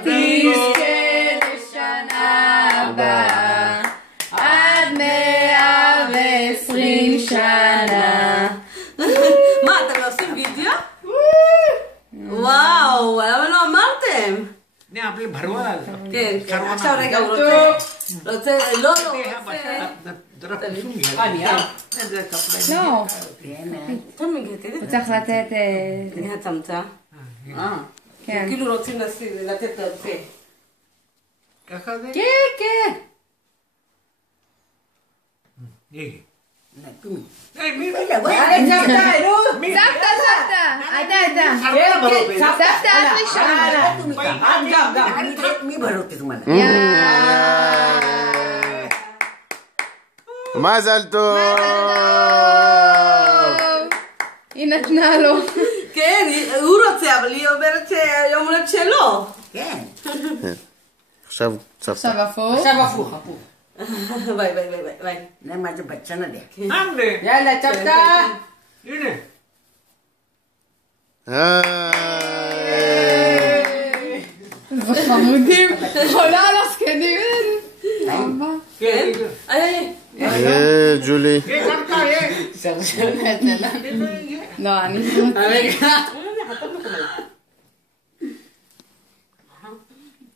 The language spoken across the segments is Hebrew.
תזכה לשנה הבאה עד 120 שנה. מה, אתם לא עושים וידאו? וואו, למה לא אמרתם? כן, עכשיו רגע, הוא רוצה, לא, לא, הוא צריך לתת... הנה הצמצה. כן. כאילו רוצים לתת את הפה. ככה זה? כן, כן. סבתא, את ראשונה. מזל טוב. היא נתנה לו. כן, הוא רוצה, אבל היא אומרת שהיום הולדת שלו. כן. עכשיו סבתא. עכשיו הפוך. עכשיו הפוך. ביי. למה זה בצ'אנה די? יאללה, צ'פטה. הנה. זה חמודים. חולה על הסקנים. כן. ג'ולי. לא, אני רוצה.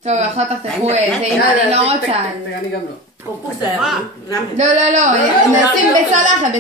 טוב, אחר כך תקחו את זה, אני לא רוצה. אני גם לא. קוקוס היה. לא, נשים בצלחת.